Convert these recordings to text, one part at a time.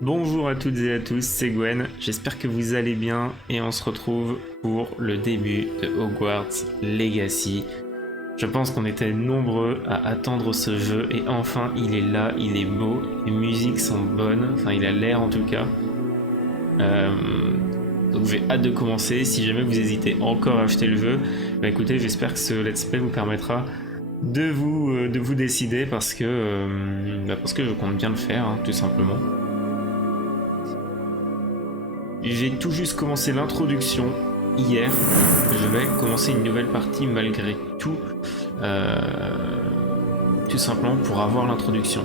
Bonjour à toutes et à tous, c'est Gwen, j'espère que vous allez bien et on se retrouve pour le début de Hogwarts Legacy. Je pense qu'on était nombreux à attendre ce jeu et enfin il est là, il est beau, les musiques sont bonnes, enfin il a l'air en tout cas. Donc j'ai hâte de commencer, si jamais vous hésitez encore à acheter le jeu, bah écoutez j'espère que ce let's play vous permettra de vous décider parce que je compte bien le faire, hein, tout simplement. J'ai tout juste commencé l'introduction hier. Je vais commencer une nouvelle partie malgré tout. Tout simplement pour avoir l'introduction.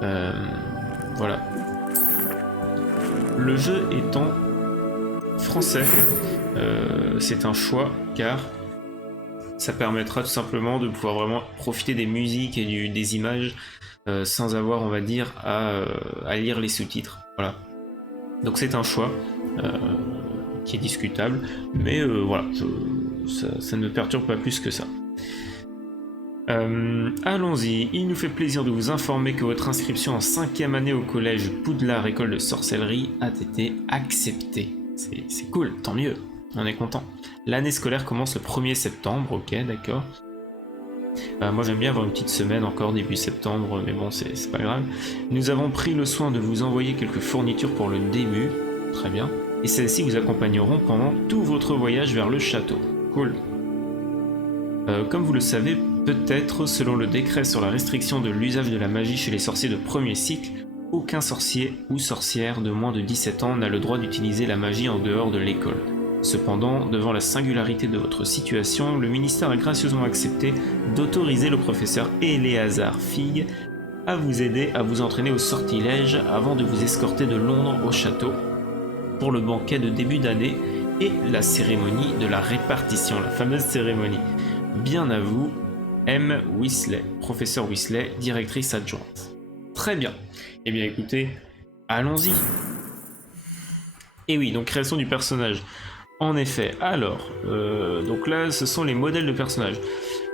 Voilà. Le jeu étant français, c'est un choix car ça permettra tout simplement de pouvoir vraiment profiter des musiques et des images sans avoir, on va dire, à lire les sous-titres. Voilà. Donc c'est un choix qui est discutable, mais voilà, ça ne me perturbe pas plus que ça. Allons-y, il nous fait plaisir de vous informer que votre inscription en 5e année au collège Poudlard École de Sorcellerie a été acceptée. C'est cool, tant mieux, on est content. L'année scolaire commence le 1er septembre, ok, d'accord. Moi j'aime bien avoir une petite semaine encore début septembre, mais bon c'est pas grave. Nous avons pris le soin de vous envoyer quelques fournitures pour le début, très bien, et celles-ci vous accompagneront pendant tout votre voyage vers le château. Cool. Comme vous le savez, peut-être, selon le décret sur la restriction de l'usage de la magie chez les sorciers de premier cycle, aucun sorcier ou sorcière de moins de 17 ans n'a le droit d'utiliser la magie en dehors de l'école. Cependant, devant la singularité de votre situation, le ministère a gracieusement accepté d'autoriser le professeur Éléazar Figue à vous aider à vous entraîner au sortilège avant de vous escorter de Londres au château pour le banquet de début d'année et la cérémonie de la répartition, la fameuse cérémonie. Bien à vous, M. Weasley, professeur Weasley, directrice adjointe. Très bien. Eh bien écoutez, allons-y. Et oui, donc création du personnage. En effet, alors, donc là, ce sont les modèles de personnages.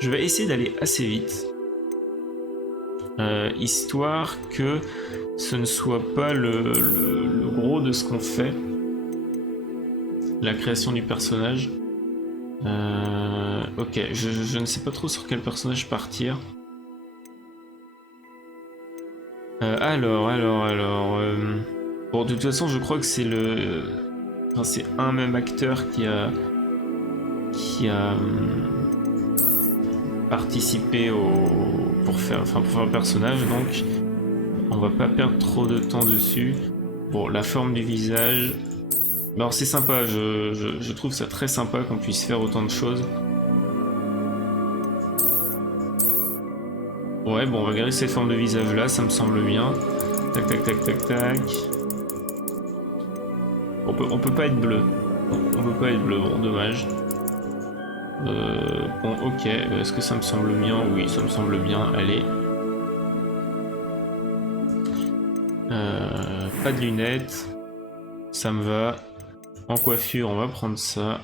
Je vais essayer d'aller assez vite, histoire que ce ne soit pas le gros de ce qu'on fait, la création du personnage. Ok, je ne sais pas trop sur quel personnage partir. Alors, bon, de toute façon, je crois que c'est enfin, c'est un même acteur qui a participé pour faire le personnage, donc on va pas perdre trop de temps dessus. Bon, la forme du visage, alors c'est sympa, je trouve ça très sympa qu'on puisse faire autant de choses. Ouais, bon, on va garder cette forme de visage là, ça me semble bien. Tac, tac, tac, tac, tac. On peut pas être bleu. On peut pas être bleu, bon, dommage. Bon, ok, est-ce que ça me semble bien? Oui, ça me semble bien, allez. Pas de lunettes. Ça me va. En coiffure, on va prendre ça.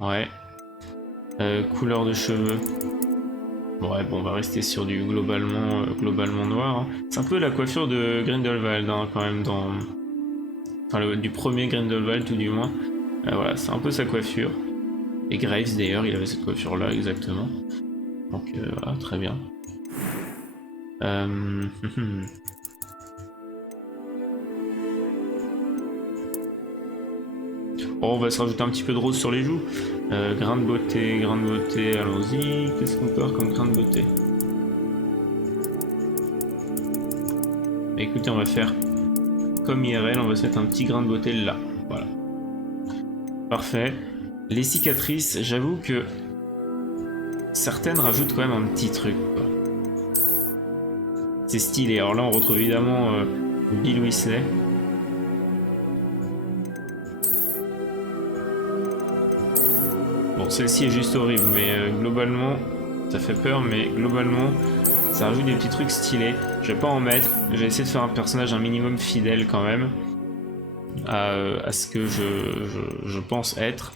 Ouais. Couleur de cheveux. Ouais, bon, on va rester sur du globalement noir. Hein. C'est un peu la coiffure de Grindelwald, hein, quand même, enfin, du premier Grindelwald, tout du moins. Voilà, c'est un peu sa coiffure. Et Graves, d'ailleurs, il avait cette coiffure-là, exactement. Donc, voilà, très bien. Oh, on va se rajouter un petit peu de rose sur les joues. Grain de beauté, allons-y. Qu'est-ce qu'on peut avoir comme grain de beauté? Écoutez, on va faire comme IRL, on va se mettre un petit grain de beauté là. Voilà. Parfait. Les cicatrices, j'avoue que certaines rajoutent quand même un petit truc, quoi. C'est stylé. Alors là, on retrouve évidemment Bill Weasley. Bon, celle-ci est juste horrible, mais globalement, ça fait peur, mais globalement, ça rajoute des petits trucs stylés. Je vais pas en mettre, je vais essayer de faire un personnage un minimum fidèle quand même à ce que je pense être.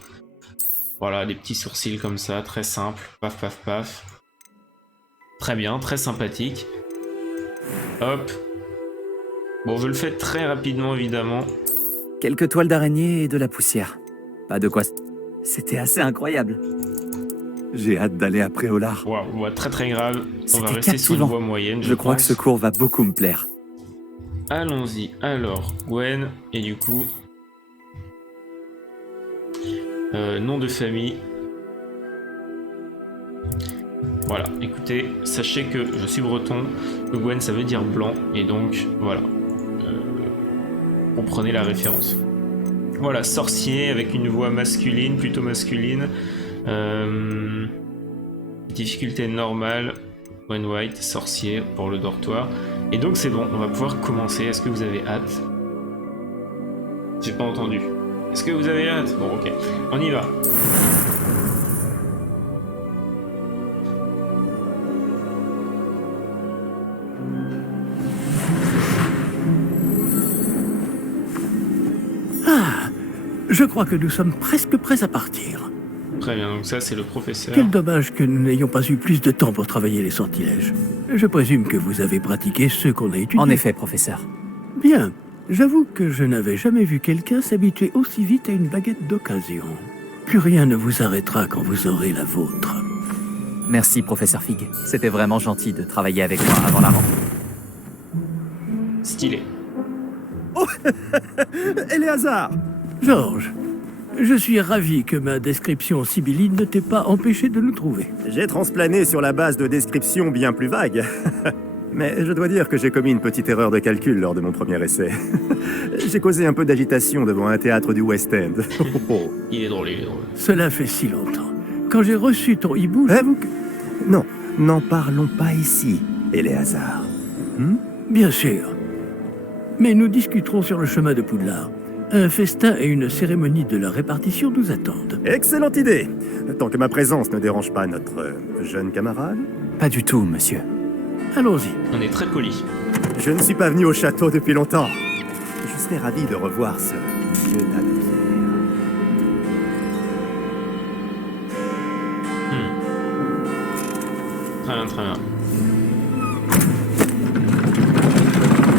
Voilà, des petits sourcils comme ça, très simple, paf paf paf. Très bien, très sympathique. Hop. Bon, je le fais très rapidement, évidemment. Quelques toiles d'araignée et de la poussière. Pas de quoi... C'était assez incroyable. J'ai hâte d'aller à Préolard. Waouh, voix très très grave. On va C'était rester sur une captivant. voie moyenne, Je crois que pense. ce cours va beaucoup me plaire. Allons-y. Alors, Gwen, et du coup... nom de famille. Voilà, écoutez, sachez que je suis breton, que Gwen ça veut dire blanc, et donc voilà, comprenez la référence. Voilà, sorcier avec une voix masculine, plutôt masculine, difficulté normale, Gwen White, sorcier pour le dortoir, et donc c'est bon, on va pouvoir commencer. Est-ce que vous avez hâte? J'ai pas entendu. Est-ce que vous avez hâte? Bon, ok, on y va. Je crois que nous sommes presque prêts à partir. Très bien, donc ça c'est le professeur. Quel dommage que nous n'ayons pas eu plus de temps pour travailler les sortilèges. Je présume que vous avez pratiqué ceux qu'on a étudiés. En effet, professeur. Bien. J'avoue que je n'avais jamais vu quelqu'un s'habituer aussi vite à une baguette d'occasion. Plus rien ne vous arrêtera quand vous aurez la vôtre. Merci, professeur Fig. C'était vraiment gentil de travailler avec moi avant la rentrée. Stylé. Éléazar! Georges, je suis ravi que ma description sibylline ne t'ait pas empêché de nous trouver. J'ai transplané sur la base de descriptions bien plus vagues. Mais je dois dire que j'ai commis une petite erreur de calcul lors de mon premier essai. J'ai causé un peu d'agitation devant un théâtre du West End. Il est drôle, il est drôle. Cela fait si longtemps. Quand j'ai reçu ton hibou, j'avoue que... Non, n'en parlons pas ici, Éléazar. Bien sûr. Mais nous discuterons sur le chemin de Poudlard. Un festin et une cérémonie de la répartition nous attendent. Excellente idée! Tant que ma présence ne dérange pas notre jeune camarade. Pas du tout, monsieur. Allons-y. On est très poli. Je ne suis pas venu au château depuis longtemps. Je serais ravi de revoir ce vieux tas de pierre. Très bien, très bien.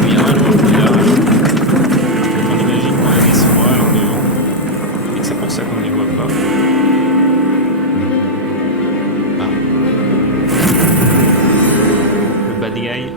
Il y a un loin on imagine qu'on a des sombres en devant. Et que c'est pour ça qu'on ne les voit pas. Ah. Le bad guy.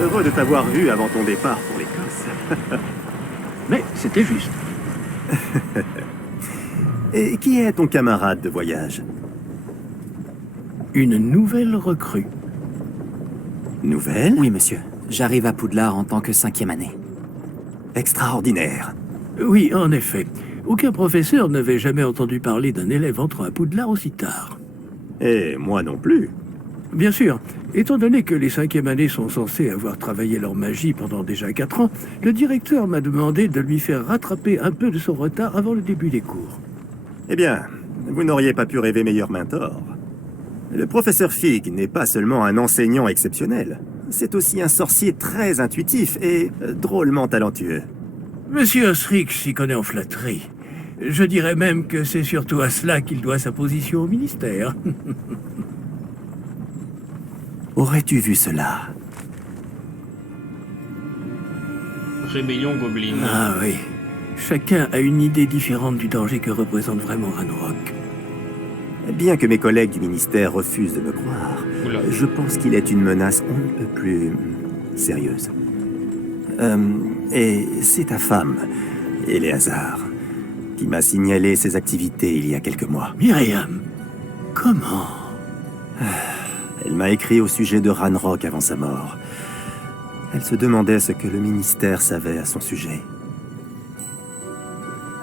Heureux de t'avoir vu avant ton départ pour l'Écosse. Mais c'était juste. Et qui est ton camarade de voyage? Une nouvelle recrue. Nouvelle? Oui, monsieur. J'arrive à Poudlard en tant que 5e année. Extraordinaire. Oui, en effet. Aucun professeur n'avait jamais entendu parler d'un élève entrant à Poudlard aussi tard. Et moi non plus. Bien sûr, étant donné que les 5e années sont censées avoir travaillé leur magie pendant déjà 4 ans, le directeur m'a demandé de lui faire rattraper un peu de son retard avant le début des cours. Eh bien, vous n'auriez pas pu rêver meilleur mentor. Le professeur Fig n'est pas seulement un enseignant exceptionnel, c'est aussi un sorcier très intuitif et drôlement talentueux. Monsieur Osric s'y connaît en flatterie. Je dirais même que c'est surtout à cela qu'il doit sa position au ministère. Aurais-tu vu cela? Rébellion Goblin. Ah oui, chacun a une idée différente du danger que représente vraiment Ranrock. Bien que mes collègues du ministère refusent de me croire, Oula. je pense qu'il est une menace on ne peut plus sérieuse. Et c'est ta femme, Éléazar, qui m'a signalé ses activités il y a quelques mois. Myriam, comment? Elle m'a écrit au sujet de Ranrock avant sa mort. Elle se demandait ce que le ministère savait à son sujet.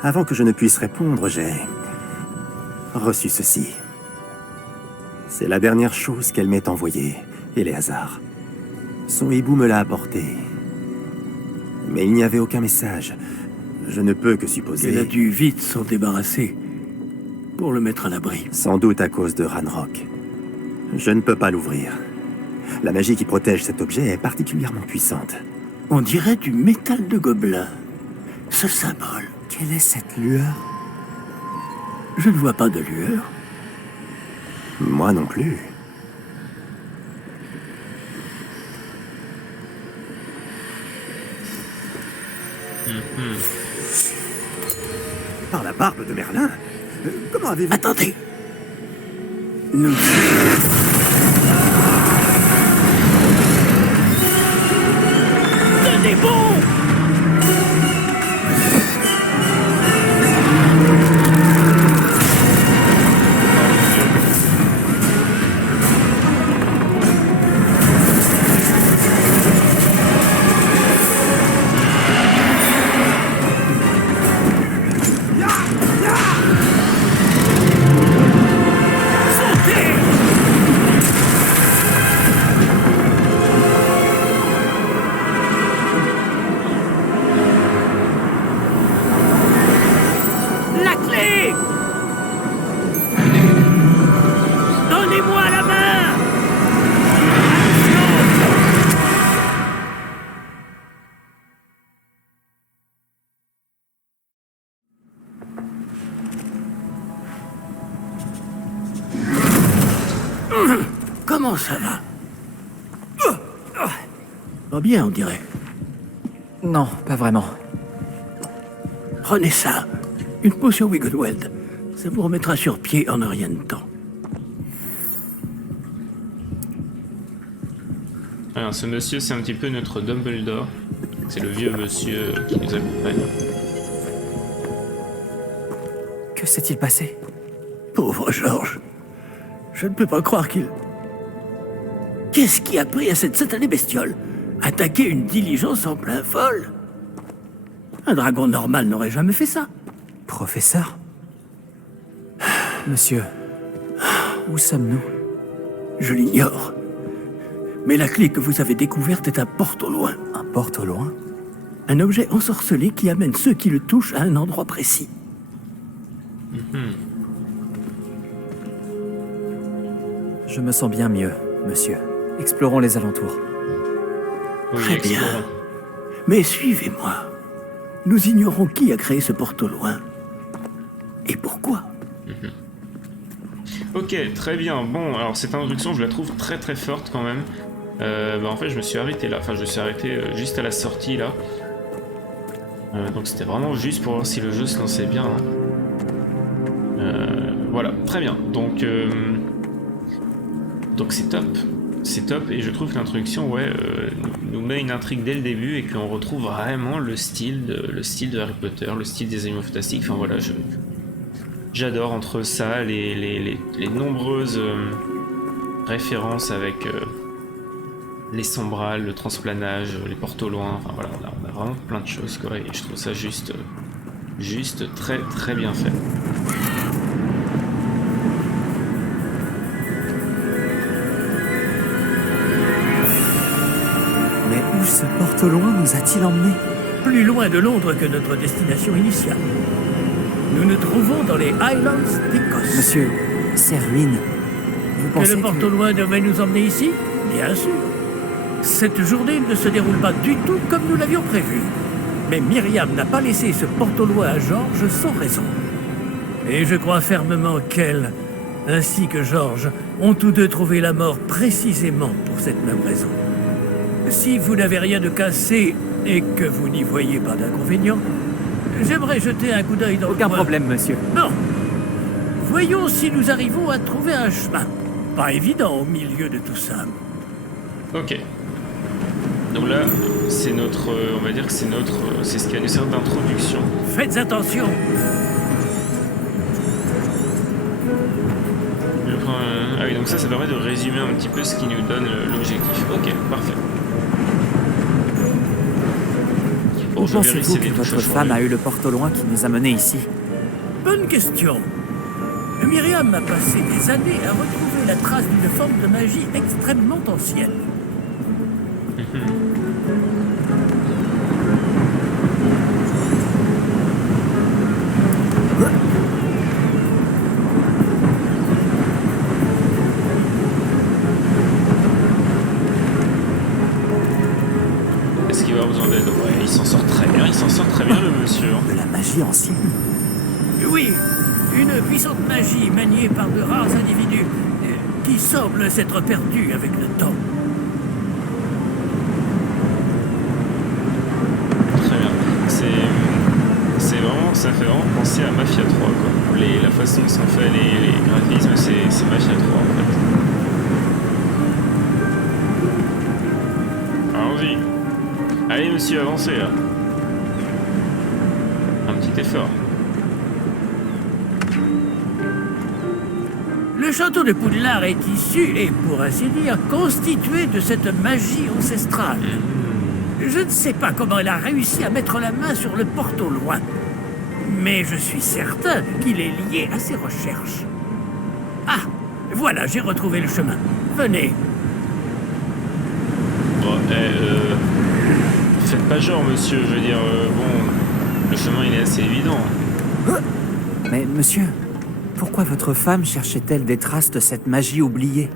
Avant que je ne puisse répondre, j'ai reçu ceci. C'est la dernière chose qu'elle m'ait envoyée, Éléazar. Son hibou me l'a apporté. Mais il n'y avait aucun message. Je ne peux que supposer... Elle a dû vite s'en débarrasser pour le mettre à l'abri. Sans doute à cause de Ranrock. Je ne peux pas l'ouvrir. La magie qui protège cet objet est particulièrement puissante. On dirait du métal de gobelin. Ce symbole. Quelle est cette lueur? Je ne vois pas de lueur. Moi non plus. Par la barbe de Merlin? Comment avez-vous... Attendez. Nous... Tenez bon! Comment ça va? Pas bien, on dirait. Non, pas vraiment. Prenez ça. Une potion Wiggleweld. Ça vous remettra sur pied en un rien de temps. Alors, ce monsieur, c'est un petit peu notre Dumbledore. C'est le vieux monsieur qui nous accompagne. Que s'est-il passé? Pauvre Georges. Je ne peux pas croire qu'il... Qu'est-ce qui a pris à cette satanée bestiole? Attaquer une diligence en plein vol? Un dragon normal n'aurait jamais fait ça. Professeur? Monsieur, où sommes-nous? Je l'ignore. Mais la clé que vous avez découverte est un porte au loin. Un porte au loin? Un objet ensorcelé qui amène ceux qui le touchent à un endroit précis. Je me sens bien mieux, monsieur. Explorons les alentours. Oui, Très bien. explorons. Mais suivez-moi. Nous ignorons qui a créé ce porte au loin. Et pourquoi? Ok, très bien. Bon, alors cette introduction, je la trouve très très forte quand même. En fait, je me suis arrêté là. Enfin, je me suis arrêté juste à la sortie là. Donc c'était vraiment juste pour voir si le jeu se lançait bien. Voilà, très bien. Donc c'est top. C'est top et je trouve que l'introduction nous met une intrigue dès le début et qu'on retrouve vraiment le style de Harry Potter, le style des Animaux Fantastiques. Enfin voilà, j'adore entre ça, les nombreuses références avec les sombrales, le transplanage, les portes au loin. Enfin voilà, on a vraiment plein de choses quoi, et je trouve ça juste très très bien fait. Mais où ce porte au loin nous a-t-il emmenés? Plus loin de Londres que notre destination initiale. Nous nous trouvons dans les Highlands d'Écosse. Monsieur, ces ruines. Vous Que pensez le porte au loin devait nous emmener ici? Bien sûr. Cette journée ne se déroule pas du tout comme nous l'avions prévu. Mais Myriam n'a pas laissé ce porte au loin à Georges sans raison. Et je crois fermement qu'elle, ainsi que Georges, ont tous deux trouvé la mort précisément pour cette même raison. Si vous n'avez rien de cassé et que vous n'y voyez pas d'inconvénient, j'aimerais jeter un coup d'œil dans Aucun le coin. problème, monsieur. Non. Voyons si nous arrivons à trouver un chemin. Pas évident au milieu de tout ça. Ok. Donc là, c'est notre, on va dire que c'est ce qui a une sorte d'introduction. Faites attention. Ah oui, donc ça permet de résumer un petit peu ce qui nous donne l'objectif. Ok, parfait. Où je vérifie pensez-vous les que touches votre à femme changer. a eu le porte au loin qui nous a menés ici? Bonne question. Myriam a passé des années à retrouver la trace d'une forme de magie extrêmement ancienne. Est-ce qu'il va avoir besoin d'aide? Ouais, il s'en sort très bien, il s'en sort très bien le monsieur. De la magie ancienne? Oui, une puissante magie maniée par de rares individus qui semble s'être perdue avec le temps. Très bien. C'est vraiment, ça fait vraiment penser à Mafia 3 quoi. La façon dont sont faits les graphismes, c'est Mafia 3 en fait. Allons-y. Allez monsieur, avancez là. Un petit effort. Le château de Poudlard est issu et, pour ainsi dire, constitué de cette magie ancestrale. Je ne sais pas comment elle a réussi à mettre la main sur le porte au loin, mais je suis certain qu'il est lié à ses recherches. Ah, voilà, j'ai retrouvé le chemin. Venez. Bon, faites pas genre monsieur, je veux dire, bon, le chemin il est assez évident. Mais monsieur, pourquoi votre femme cherchait-elle des traces de cette magie oubliée?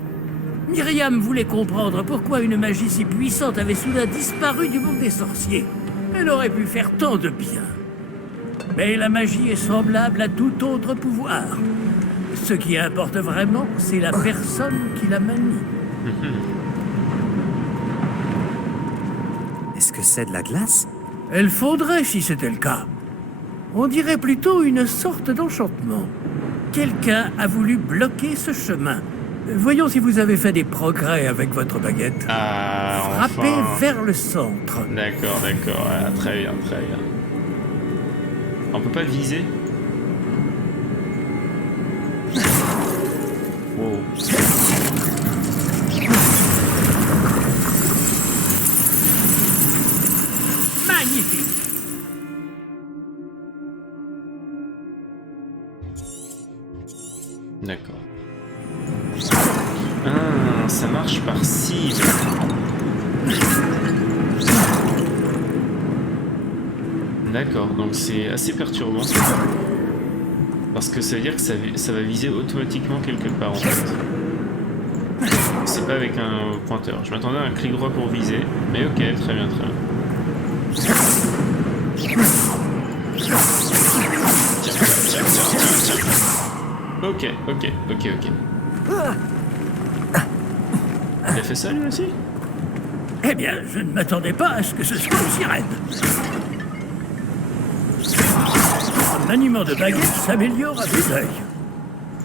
Myriam voulait comprendre pourquoi une magie si puissante avait soudain disparu du monde des sorciers. Elle aurait pu faire tant de bien. Mais la magie est semblable à tout autre pouvoir. Ce qui importe vraiment, c'est la personne qui la manie. Est-ce que c'est de la glace? Elle fondrait si c'était le cas. On dirait plutôt une sorte d'enchantement. Quelqu'un a voulu bloquer ce chemin. Voyons si vous avez fait des progrès avec votre baguette. Ah, Frappez enfin. vers le centre. D'accord, ah, très bien, très bien. On peut pas viser? Wow. Magnifique. D'accord. Ah, ça marche par cible. D'accord, donc c'est assez perturbant. Parce que ça veut dire que ça va viser automatiquement quelque part en fait. C'est pas avec un pointeur. Je m'attendais à un clic droit pour viser, mais ok, très bien, très bien. Ok. Il a fait ça lui aussi? Eh bien, je ne m'attendais pas à ce que ce soit aussi raide. Son maniement de baguette s'améliore à vue d'œil.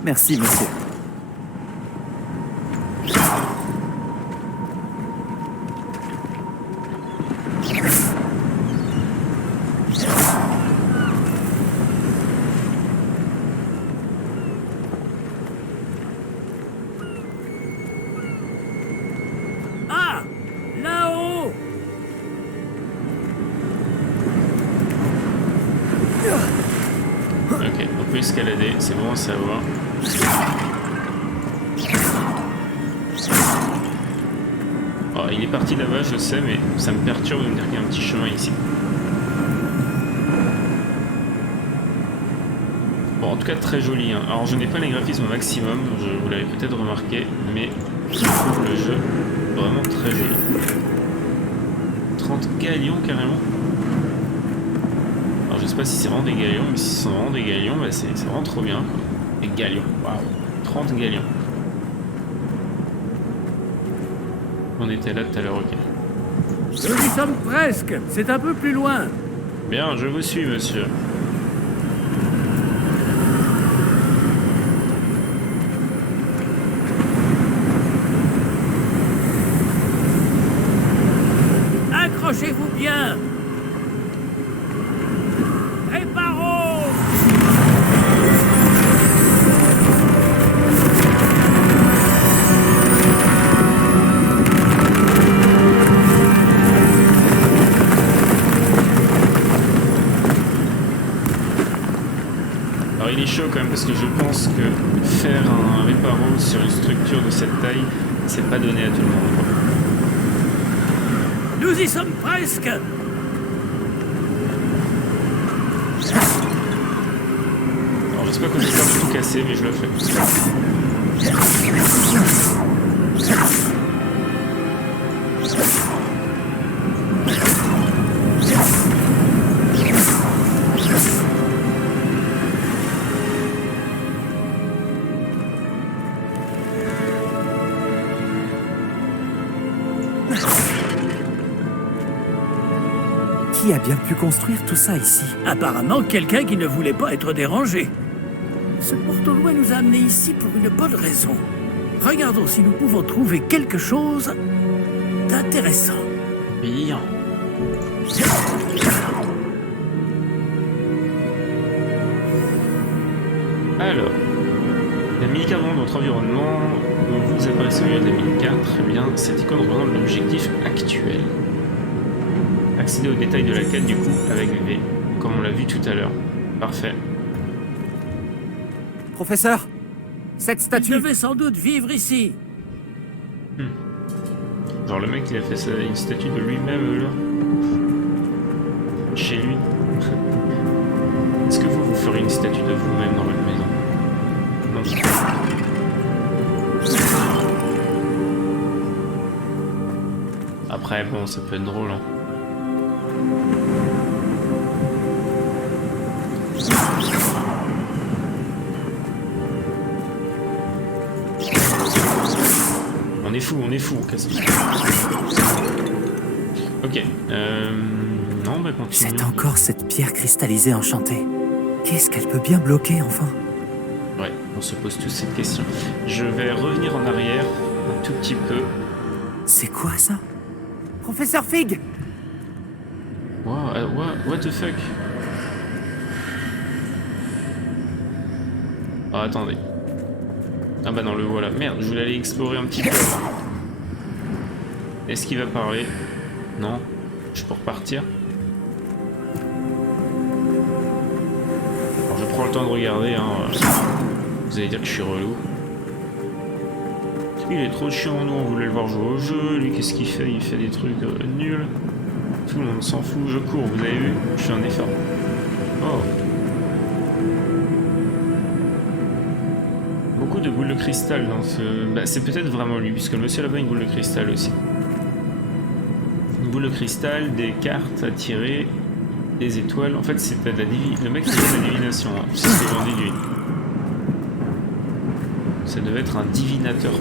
Merci, monsieur. Ah! Là-haut! Ok, on peut escalader, c'est bon à savoir. Oh, il est parti là-bas, je sais, mais ça me perturbe de me dire qu'il y a un petit chemin ici. Bon, en tout cas, très joli. Hein. Alors, je n'ai pas les graphismes au maximum, vous l'avez peut-être remarqué, mais je trouve le jeu vraiment très joli. 30 galions carrément. Alors, je sais pas si c'est vraiment des galions, mais si ce sont vraiment des galions, bah, c'est vraiment trop bien. Quoi. Des galions, waouh, 30 galions. On était là tout à l'heure, ok. Nous y sommes presque. C'est un peu plus loin. Bien, je vous suis, monsieur. Accrochez-vous bien. Réparons! il est chaud quand même parce que je pense que faire un réparo sur une structure de cette taille, c'est pas donné à tout le monde. Nous y sommes presque. Alors j'espère qu'on est pas tout casser, mais je le fais. Qui a bien pu construire tout ça ici? Apparemment, quelqu'un qui ne voulait pas être dérangé. Ce porte-loin nous a amenés ici pour une bonne raison. Regardons si nous pouvons trouver quelque chose d'intéressant. Bien. Alors, la mini-carte de notre environnement, vous apparaît celui de la mini-carte, très bien, cette icône représente l'objectif actuel. Accéder aux détails de la quête du coup avec V, comme on l'a vu tout à l'heure. Parfait. Professeur, cette Tu statue... devais sans doute vivre ici. Genre le mec il a fait une statue de lui-même là. Chez lui. Est-ce que vous ferez une statue de vous-même dans votre maison? Non. Après bon ça peut être drôle hein. On est fou, on casse. Ok, non, bah continue. C'est encore cette pierre cristallisée enchantée. Qu'est-ce qu'elle peut bien bloquer, enfin? Ouais, on se pose tous cette question. Je vais revenir en arrière un tout petit peu. C'est quoi, ça? Professeur Fig! Wow, what the fuck? Oh, attendez. Ah bah non, le voilà. Merde, je voulais aller explorer un petit peu. Est-ce qu'il va parler? Non. Je peux repartir. Alors je prends le temps de regarder, hein. Vous allez dire que je suis relou. Il est trop chiant, nous on voulait le voir jouer au jeu. Lui qu'est-ce qu'il fait? Il fait des trucs nuls. Tout le monde s'en fout, je cours, vous avez vu? Je fais un effort. Oh. Beaucoup de boules de cristal dans ce... Bah, c'est peut-être vraiment lui, puisque le monsieur là-bas a une boule de cristal aussi. Une boule de cristal, des cartes à tirer, des étoiles. En fait, c'est de la le mec faisait de la divination, hein. C'est ce que j'en déduis. Ça devait être un divinateur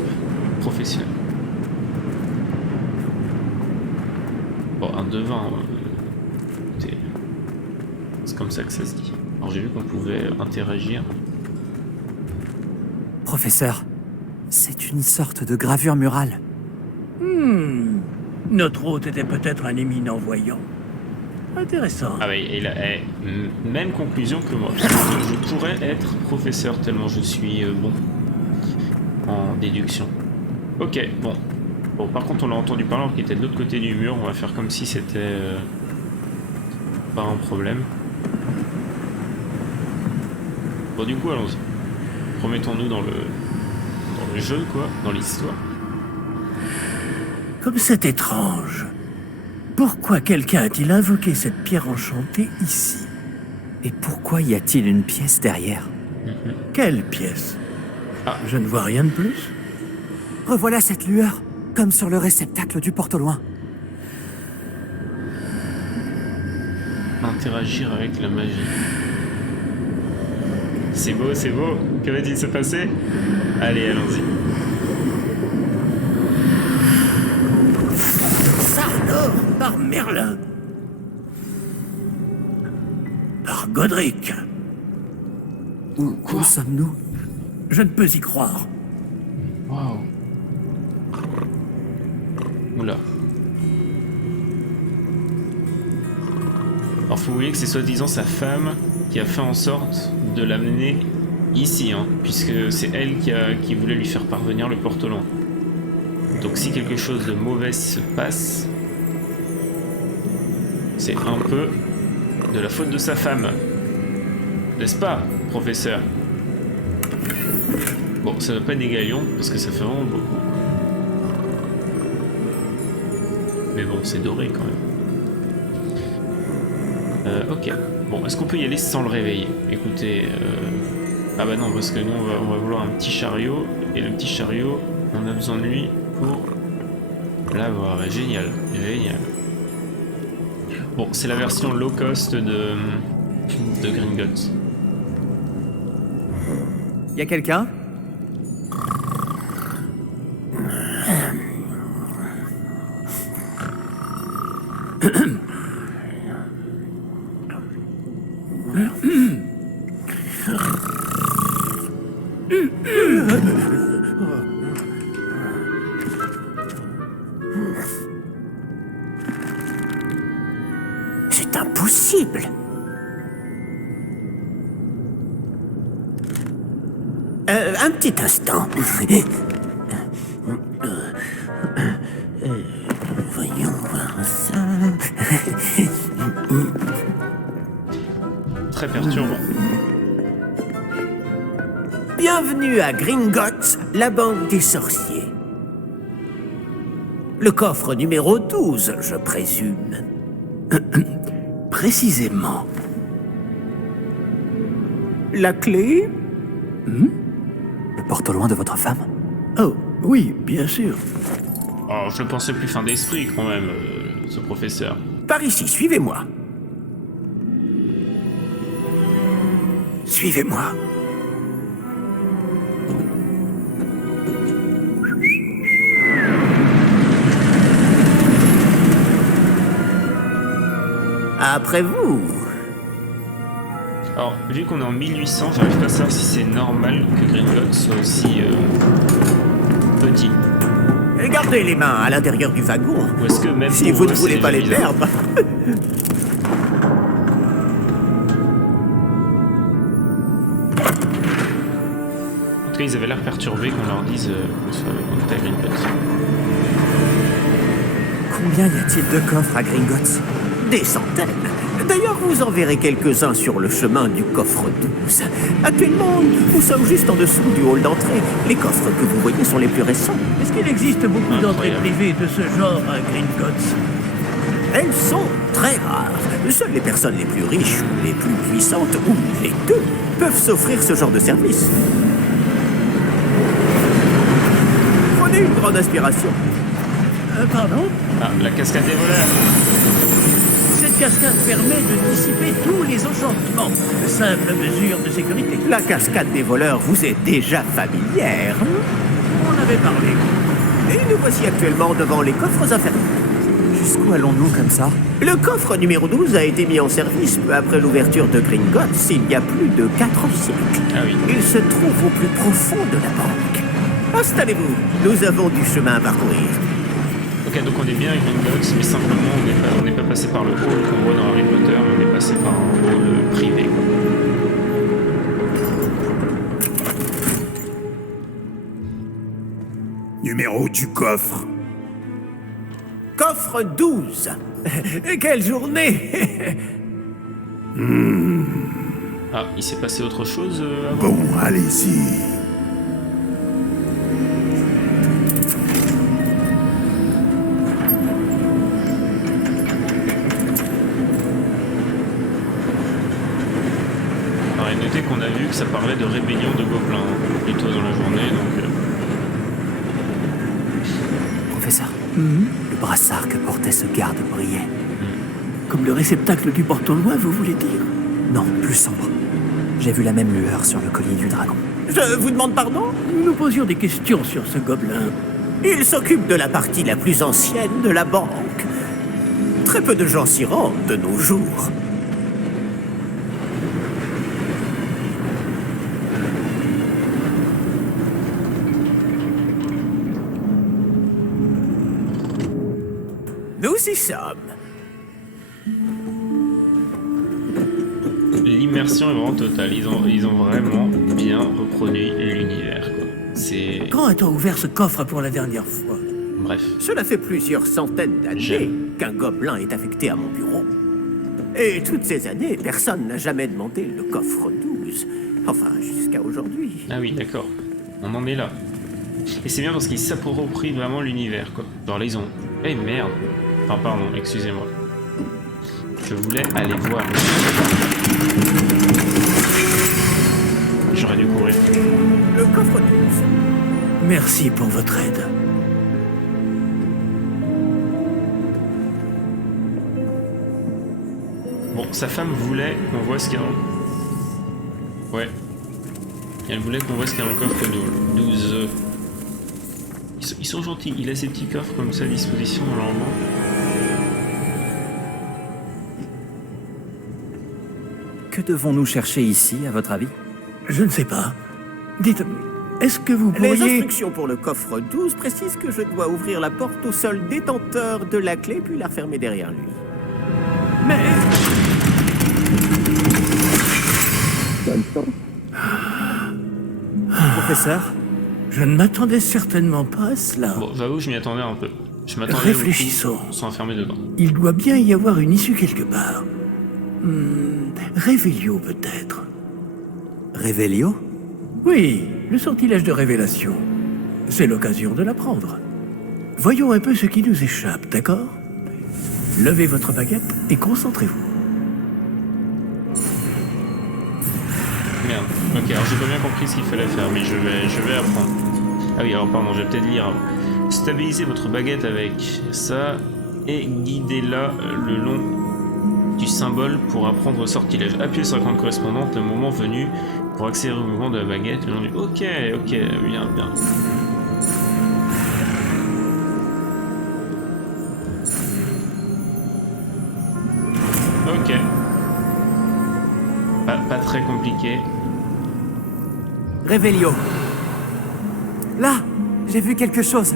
professionnel. Bon, un devin, c'est comme ça que ça se dit. Alors j'ai vu qu'on pouvait interagir. Professeur, c'est une sorte de gravure murale. Notre hôte était peut-être un éminent voyant. Intéressant. Ah oui, il a même conclusion que moi. Je pourrais être professeur tellement je suis bon en déduction. Ok, bon. Bon, par contre, on l'a entendu parler qui était de l'autre côté du mur. On va faire comme si c'était pas un problème. Bon, du coup, allons-y. Remettons-nous dans le jeu, quoi, dans l'histoire. Comme c'est étrange. Pourquoi quelqu'un a-t-il invoqué cette pierre enchantée ici? Et pourquoi y a-t-il une pièce derrière? Quelle pièce? Ah. Je ne vois rien de plus. Revoilà cette lueur, comme sur le réceptacle du porte au loin. Interagir avec la magie. C'est beau, c'est beau. Que va-t-il se passer? Allez, allons-y. Sarnor par Merlin. Par Godric. Où sommes-nous? Je ne peux y croire. Waouh. Oula. Alors faut oublier que c'est soi-disant sa femme qui a fait en sorte de l'amener ici, hein, puisque c'est elle qui voulait lui faire parvenir le porte-loin. Donc si quelque chose de mauvais se passe, c'est un peu de la faute de sa femme. N'est-ce pas, professeur. Bon, ça doit pas être des galions, parce que ça fait vraiment beaucoup. Mais bon, c'est doré quand même. Ok. Bon, est-ce qu'on peut y aller sans le réveiller? Écoutez... Ah bah non, parce que nous, on va vouloir un petit chariot. Et le petit chariot, on a besoin de lui pour l'avoir. Génial, génial. Bon, c'est la version low cost de Gringotts. Y a quelqu'un? C'est impossible. Un petit instant. Voyons voir ça. Très perturbant. Bienvenue à Gringotts, la banque des sorciers. Le coffre numéro 12, je présume. Précisément. La clé? Le porte au loin de votre femme? Oh, oui, bien sûr. Oh, je le pensais plus fin d'esprit quand même, ce professeur. Par ici, suivez-moi. Suivez-moi. Après vous. Alors, vu qu'on est en 1800, j'arrive pas à savoir si c'est normal que Gringotts soit aussi petit. Et gardez les mains à l'intérieur du wagon. Ou est-ce que même Si pour vous eux, ne c'est voulez déjà pas les bizarre. perdre. En tout cas, ils avaient l'air perturbés qu'on leur dise qu'on était à Gringotts. Combien y a-t-il de coffres à Gringotts? Des centaines. D'ailleurs, vous en verrez quelques-uns sur le chemin du coffre 12. Actuellement, nous sommes juste en dessous du hall d'entrée. Les coffres que vous voyez sont les plus récents. Est-ce qu'il existe beaucoup d'entrées Incroyable. privées de ce genre à Gringotts? Elles sont très rares. Seules les personnes les plus riches ou les plus puissantes, ou les deux, peuvent s'offrir ce genre de service. Prenez une grande inspiration. Pardon? Ah, la cascade des voleurs. Cette cascade permet de dissiper tous les enchantements. De simples mesures de sécurité. La cascade des voleurs vous est déjà familière. On avait parlé. Et nous voici actuellement devant les coffres infernaux. Jusqu'où allons-nous comme ça? Le coffre numéro 12 a été mis en service peu après l'ouverture de Gringotts il y a plus de 4 siècles. Ah oui. Il se trouve au plus profond de la banque. Installez-vous, nous avons du chemin à parcourir. Ok, donc on est bien à Gringotts, mais simplement on n'est pas passé par le hall qu'on voit dans Harry Potter, mais on est passé par un hall privé. Numéro du coffre. Coffre 12. Quelle journée. Ah, il s'est passé autre chose avant? Bon, allez-y. Alors, et notez qu'on a vu que ça parlait de rébellion de gobelins plus tôt dans la journée, donc... Professeur, le brassard que portait ce garde brillait. Comme le réceptacle du porte-au-loin, vous voulez dire? Non, plus sombre. J'ai vu la même lueur sur le collier du dragon. Je vous demande pardon? Nous nous posions des questions sur ce gobelin. Il s'occupe de la partie la plus ancienne de la banque. Très peu de gens s'y rendent de nos jours. Nous y sommes. L'immersion est vraiment totale, ils ont vraiment bien reproduit l'univers, quoi. C'est... Quand a-t-on ouvert ce coffre pour la dernière fois? Bref. Cela fait plusieurs centaines d'années J'aime. qu'un gobelin est affecté à mon bureau. Et toutes ces années, personne n'a jamais demandé le coffre 12. Enfin, jusqu'à aujourd'hui. Ah oui, d'accord. On en est là. Et c'est bien parce qu'ils s'approprient vraiment l'univers, quoi. Genre là, ils ont... Eh merde. Enfin, pardon, excusez-moi. Je voulais aller voir. J'aurais dû courir. Le coffre 12. Merci pour votre aide. Bon, sa femme voulait qu'on voit ce qu'il y a dans... Ouais. Elle voulait qu'on voit ce qu'il y a dans le coffre 12. Ils sont gentils. Il a ces petits coffres comme ça à disposition normalement. Que devons-nous chercher ici, à votre avis? Je ne sais pas. Dites, est-ce que vous Les pourriez... instructions pour le coffre 12 précisent que je dois ouvrir la porte au seul détenteur de la clé puis la refermer derrière lui. Mais... Professeur? Je ne m'attendais certainement pas à cela. Bon, j'avoue, je m'y attendais un peu. Je m'attendais Réfléchissons. On sont enfermés dedans. Il doit bien y avoir une issue quelque part. Révélio peut-être. Révélio? Oui, le sortilège de révélation. C'est l'occasion de l'apprendre. Voyons un peu ce qui nous échappe, d'accord? Levez votre baguette et concentrez-vous. Merde. Ok, alors j'ai pas bien compris ce qu'il fallait faire, mais je vais apprendre. Ah oui, alors pardon, je vais peut-être lire. Stabilisez votre baguette avec ça et guidez-la le long du symbole pour apprendre au sortilège. Appuyez sur la commande correspondante le moment venu pour accélérer au mouvement de la baguette le long du... Ok, bien. Ok. Pas très compliqué. Révélio. Là, j'ai vu quelque chose.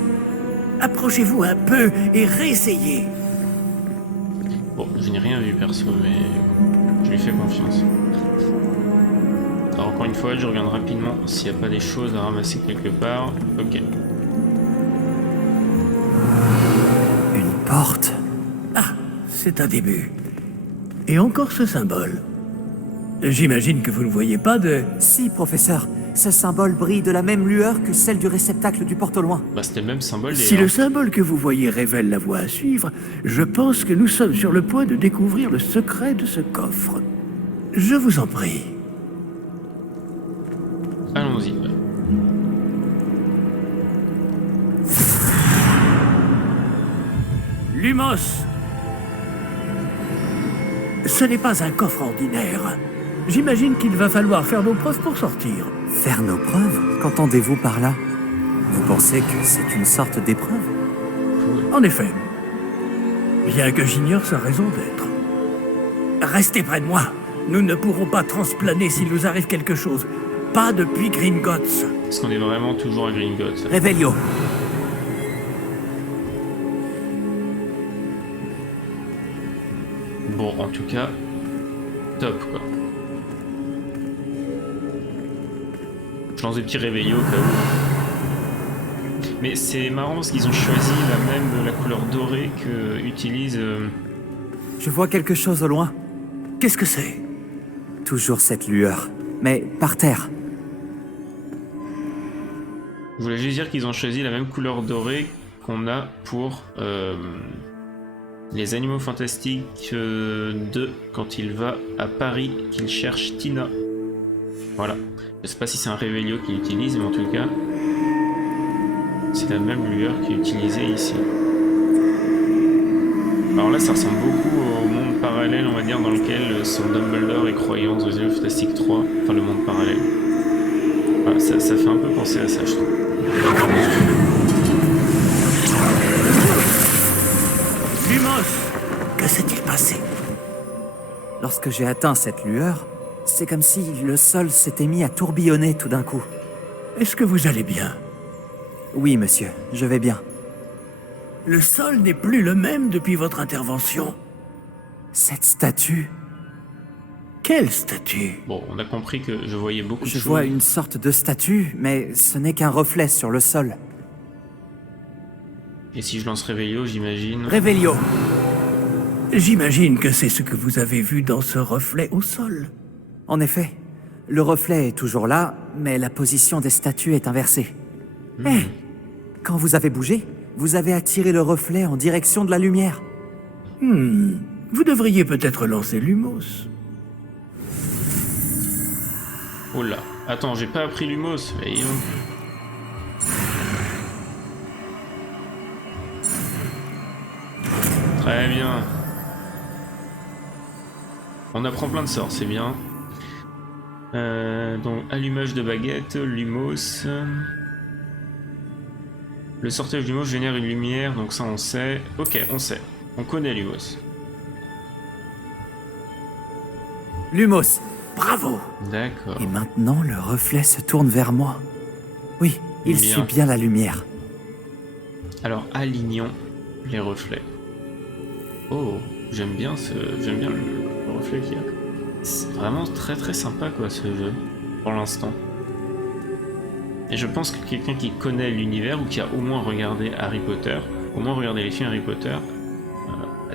Approchez-vous un peu et réessayez. Bon, je n'ai rien vu perso, mais je lui fais confiance. Alors encore une fois, je regarde rapidement s'il n'y a pas des choses à ramasser quelque part. Ok. Une porte. Ah, c'est un début. Et encore ce symbole. J'imagine que vous ne voyez pas de... Si, professeur. Ce symbole brille de la même lueur que celle du réceptacle du porte au loin. Bah c'était le même symbole Si d'ailleurs. le symbole que vous voyez révèle la voie à suivre, je pense que nous sommes sur le point de découvrir le secret de ce coffre. Je vous en prie. Allons-y. Lumos! Ce n'est pas un coffre ordinaire. J'imagine qu'il va falloir faire nos preuves pour sortir. Faire nos preuves? Qu'entendez-vous par là? Vous pensez que c'est une sorte d'épreuve? En effet. Bien que j'ignore sa raison d'être. Restez près de moi. Nous ne pourrons pas transplaner s'il nous arrive quelque chose. Pas depuis Gringotts. Est-ce qu'on est vraiment toujours à Gringotts? Révélio. Bon, en tout cas, top quoi. Je lance des petits réveillons au cas où. Mais c'est marrant parce qu'ils ont choisi la couleur dorée que utilise... Je vois quelque chose au loin. Qu'est-ce que c'est? Toujours cette lueur. Mais par terre. Je voulais juste dire qu'ils ont choisi la même couleur dorée qu'on a pour les Animaux Fantastiques 2 quand il va à Paris, qu'il cherche Tina. Voilà. Je sais pas si c'est un Révélio qu'il utilise, mais en tout cas, c'est la même lueur qu'il utilisait ici. Alors là, ça ressemble beaucoup au monde parallèle, on va dire, dans lequel sont Dumbledore et croyant dans les Animaux Fantastiques 3, enfin le monde parallèle. Voilà, ça fait un peu penser à ça, je trouve. Lumos! Que s'est-il passé? Lorsque j'ai atteint cette lueur, c'est comme si le sol s'était mis à tourbillonner tout d'un coup. Est-ce que vous allez bien? Oui, monsieur, je vais bien. Le sol n'est plus le même depuis votre intervention. Cette statue... Quelle statue? Bon, on a compris que je voyais beaucoup de Je choses. vois une sorte de statue, mais ce n'est qu'un reflet sur le sol. Et si je lance Réveillon, j'imagine... Révélio. J'imagine que c'est ce que vous avez vu dans ce reflet au sol. En effet, Le reflet est toujours là, mais la position des statues est inversée. Eh, quand vous avez bougé, vous avez attiré le reflet en direction de la lumière. Vous devriez peut-être lancer Lumos. Oh là. Attends, j'ai pas appris Lumos. Voyons. Très bien. On apprend plein de sorts, c'est bien. Donc, allumage de baguette, Lumos. Le sortage Lumos génère une lumière, donc ça on sait. Ok, on sait. On connaît Lumos. Lumos, bravo! D'accord. Et maintenant, le reflet se tourne vers moi. Oui, il Bien. suit bien la lumière. Alors, alignons les reflets. Oh, j'aime bien le reflet qu'il y a. C'est vraiment très très sympa quoi ce jeu, pour l'instant. Et je pense que quelqu'un qui connaît l'univers ou qui a au moins regardé Harry Potter, au moins regardé les films Harry Potter,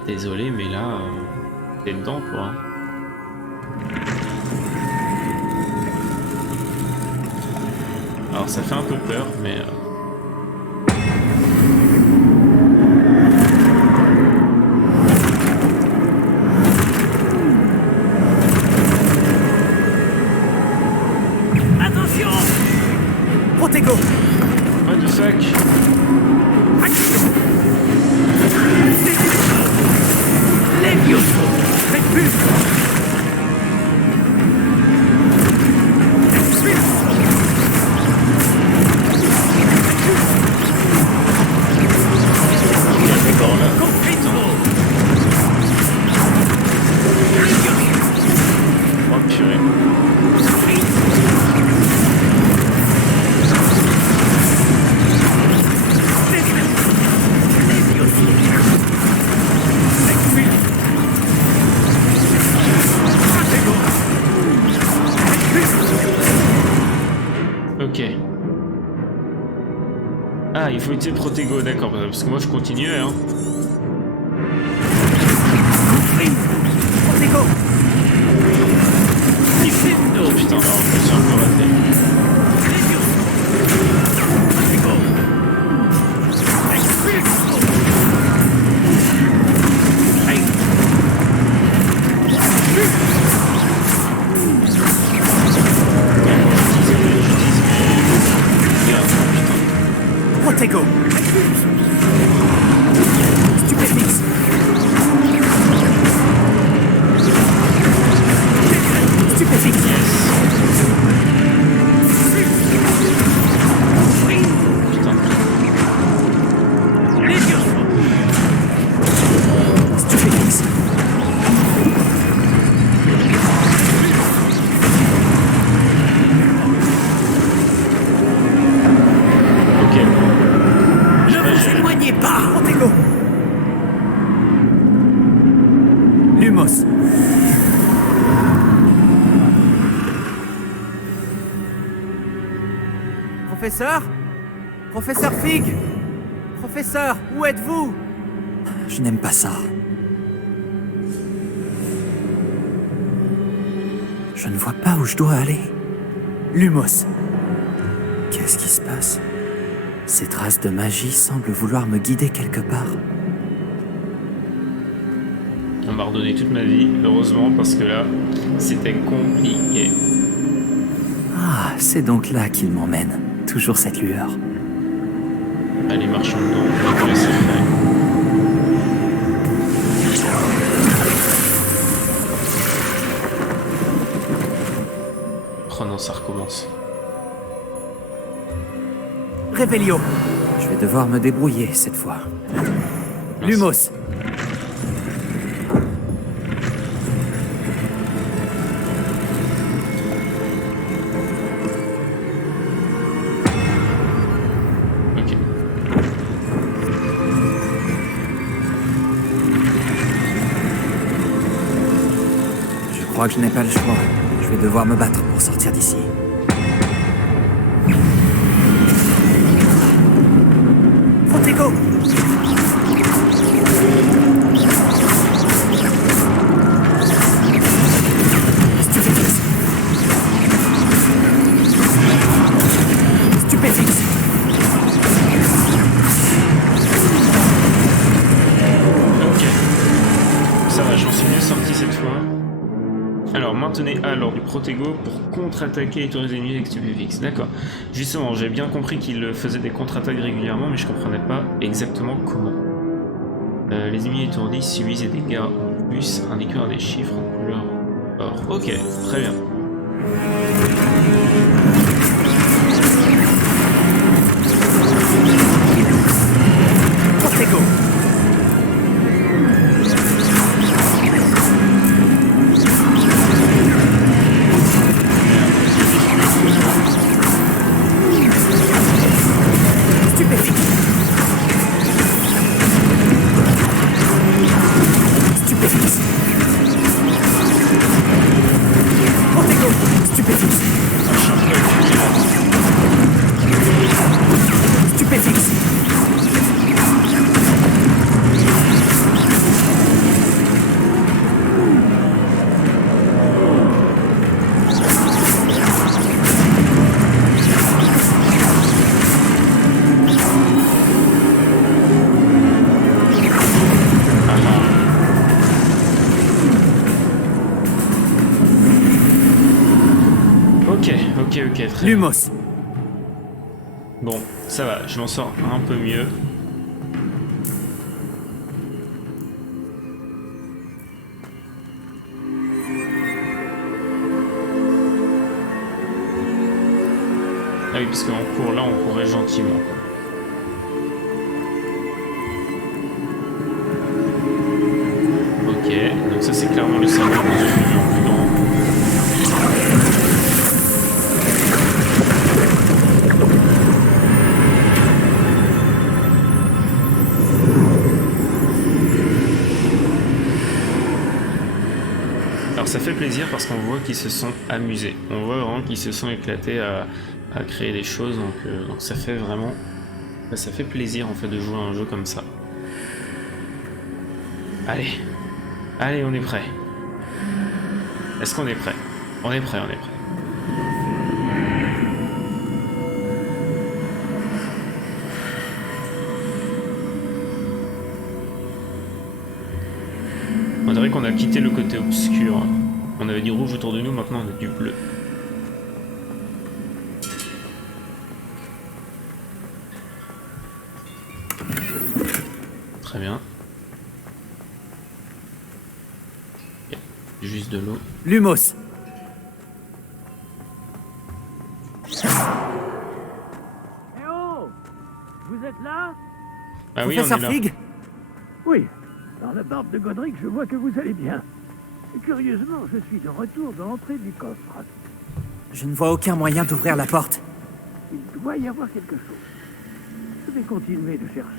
désolé mais là, t'es dedans quoi. Alors ça fait un peu peur mais... Attention! Protego! What the fuck? Levioso! Expulse! Oh purée. Ok. Ah, il faut utiliser Protego, d'accord, parce que moi je continue, hein. Protego! Oh putain, alors je me suis un peu raté. Protego! Stupéfix! Stupéfix! Putain. Stupéfix! Ok. Ne vous éloignez pas! Protego! Lumos! Professeur? Professeur Fig? Professeur, où êtes-vous? Je n'aime pas ça. Je ne vois pas où je dois aller. Lumos. Qu'est-ce qui se passe? Ces traces de magie semblent vouloir me guider quelque part. On m'a redonné toute ma vie, heureusement, parce que là, c'était compliqué. Ah, c'est donc là qu'il m'emmène. Toujours cette lueur. Allez, marchons dedans, on va laisser faire. Oh non, ça recommence. Révélio. Je vais devoir me débrouiller cette fois. Lumos. Ok. Je crois que je n'ai pas le choix. Je vais devoir me battre pour sortir d'ici. Protego! Stupéfix! ça va, je m'en suis bien sorti cette fois. Alors, maintenez A lors du protego pour contre-attaquer les touristes ennemis avec stupéfix. D'accord. Justement, j'ai bien compris qu'il faisait des contre-attaques régulièrement, mais je comprenais pas exactement comment. Les ennemis étourdis subissent des dégâts en plus, indiqués par des chiffres en couleur or. Ok, très bien. Protego. Stupéfixe. Stupéfixe. Protego. Stupéfixe. Stupéfixe. Ok, très bien. Lumos. Bon, ça va, je m'en sors un peu mieux. Ah oui, parce qu'en cours, là, on courait gentiment. Ok, donc ça, c'est clairement le cerveau en plus grand. Alors ça fait plaisir parce qu'on voit qu'ils se sont amusés. On voit vraiment qu'ils se sont éclatés à créer des choses, donc ça fait vraiment... ça fait plaisir en fait de jouer à un jeu comme ça. Allez, allez, on est prêt. Est-ce qu'on est prêt? On est prêt, on est prêt. On dirait qu'on a quitté le côté obscur. On avait du rouge autour de nous, maintenant on a du bleu. Très bien. Okay. Juste de l'eau. Lumos. Eh oh! Vous êtes là? Ah oui, on est Professeur là. Fig. Oui. Dans la barbe de Godric, je vois que vous allez bien. Et curieusement, je suis de retour dans l'entrée du coffre. Je ne vois aucun moyen d'ouvrir la porte. Il doit y avoir quelque chose. Je vais continuer de chercher.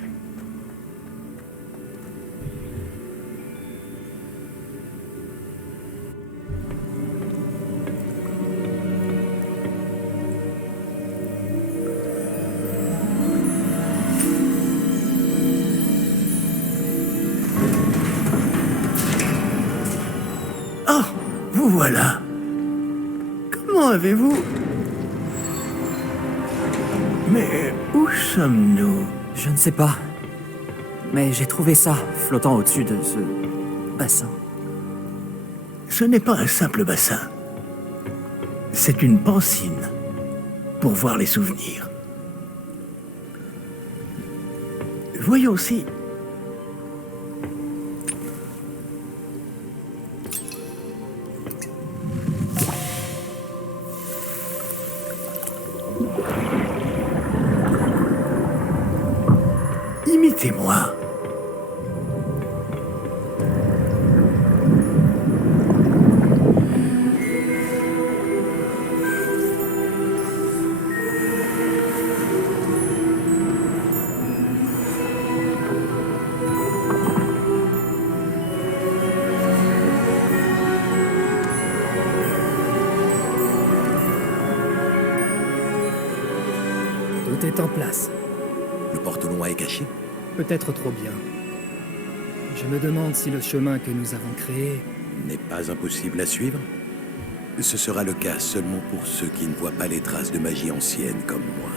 Ah, vous voilà. Comment avez-vous... Mais où sommes-nous? Je ne sais pas. Mais j'ai trouvé ça, flottant au-dessus de ce bassin. Ce n'est pas un simple bassin. C'est une pancine pour voir les souvenirs. Voyons si... Imitez-moi. Tout est en place. Le porte-loin est caché. Peut-être trop bien. Je me demande si le chemin que nous avons créé... N'est pas impossible à suivre. Ce sera le cas seulement pour ceux qui ne voient pas les traces de magie ancienne comme moi.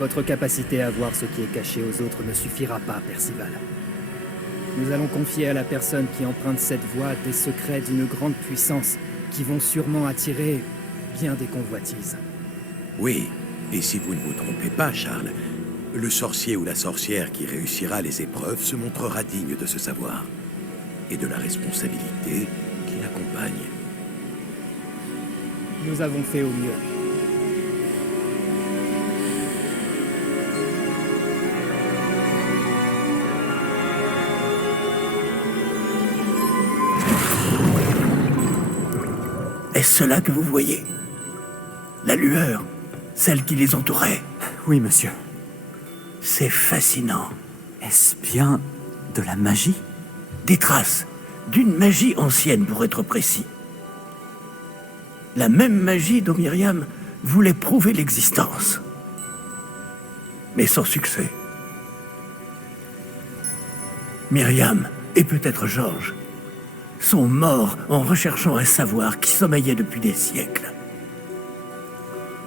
Votre capacité à voir ce qui est caché aux autres ne suffira pas, Percival. Nous allons confier à la personne qui emprunte cette voie des secrets d'une grande puissance qui vont sûrement attirer bien des convoitises. Oui, et si vous ne vous trompez pas, Charles, le sorcier ou la sorcière qui réussira les épreuves se montrera digne de ce savoir et de la responsabilité qui l'accompagne. Nous avons fait au mieux. Est-ce cela que vous voyez? La lueur, celle qui les entourait. Oui, monsieur. C'est fascinant. Est-ce bien de la magie? Des traces d'une magie ancienne, pour être précis. La même magie dont Myriam voulait prouver l'existence. Mais sans succès. Myriam, et peut-être Georges, sont morts en recherchant un savoir qui sommeillait depuis des siècles.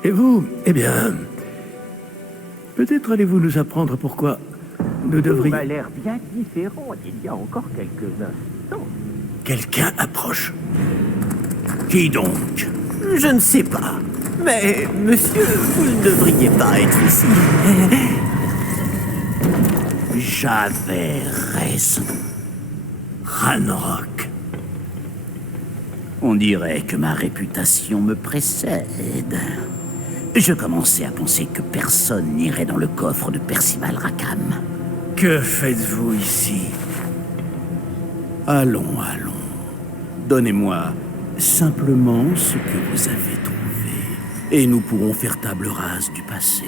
Et vous, eh bien, peut-être allez-vous nous apprendre pourquoi nous devrions... Tout m'a l'air bien différent d'il y a encore quelques instants. Quelqu'un approche. Qui donc? Je ne sais pas. Mais, monsieur, vous ne devriez pas être ici. J'avais raison. Ranrock. On dirait que ma réputation me précède. Je commençais à penser que personne n'irait dans le coffre de Percival Rackham. Que faites-vous ici? Allons, allons. Donnez-moi simplement ce que vous avez trouvé. Et nous pourrons faire table rase du passé.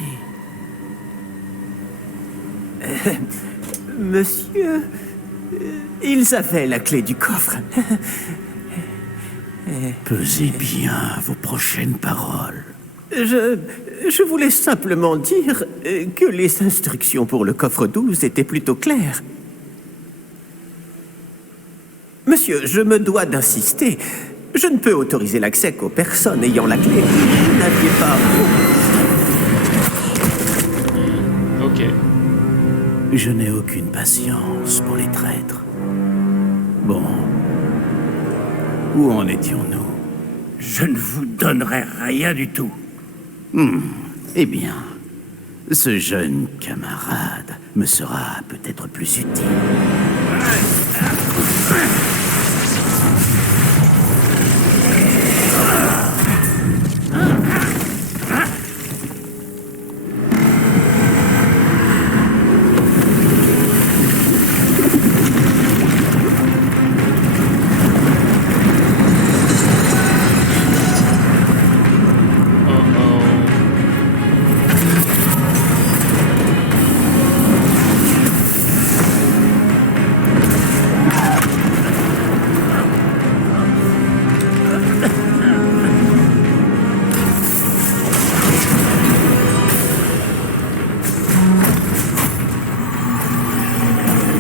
Monsieur, ils avaient la clé du coffre. Pesez bien vos prochaines paroles. Je voulais simplement dire que les instructions pour le coffre 12 étaient plutôt claires. Monsieur, je me dois d'insister. Je ne peux autoriser l'accès qu'aux personnes ayant la clé. Vous n'aviez pas... Ok. Je n'ai aucune patience pour les traîtres. Bon. Où en étions-nous? Je ne vous donnerai rien du tout. Eh bien, ce jeune camarade me sera peut-être plus utile.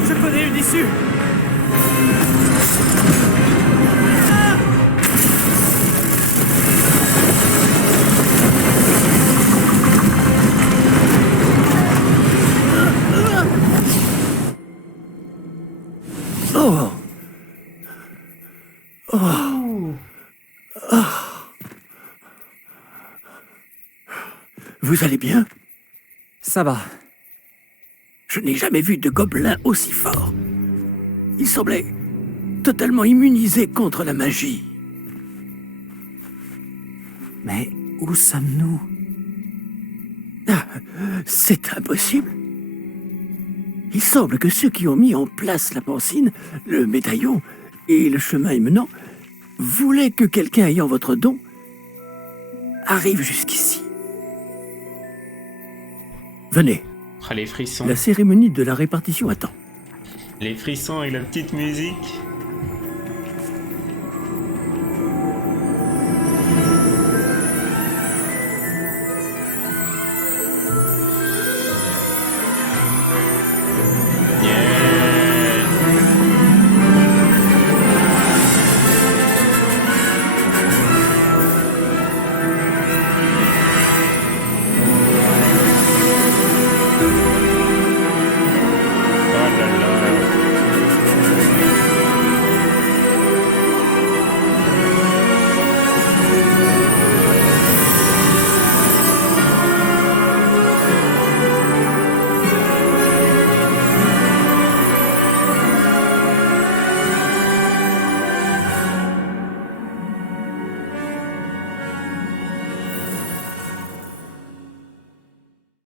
Je connais une issue. Oh. Oh. Oh. Vous allez bien? Ça va. Je n'ai jamais vu de gobelin aussi fort. Il semblait totalement immunisé contre la magie. Mais où sommes-nous? Ah, c'est impossible. Il semble que ceux qui ont mis en place la pancine, le médaillon et le chemin émenant voulaient que quelqu'un ayant votre don arrive jusqu'ici. Venez, Ah, les frissons. la cérémonie de la répartition attend. Les frissons avec la petite musique.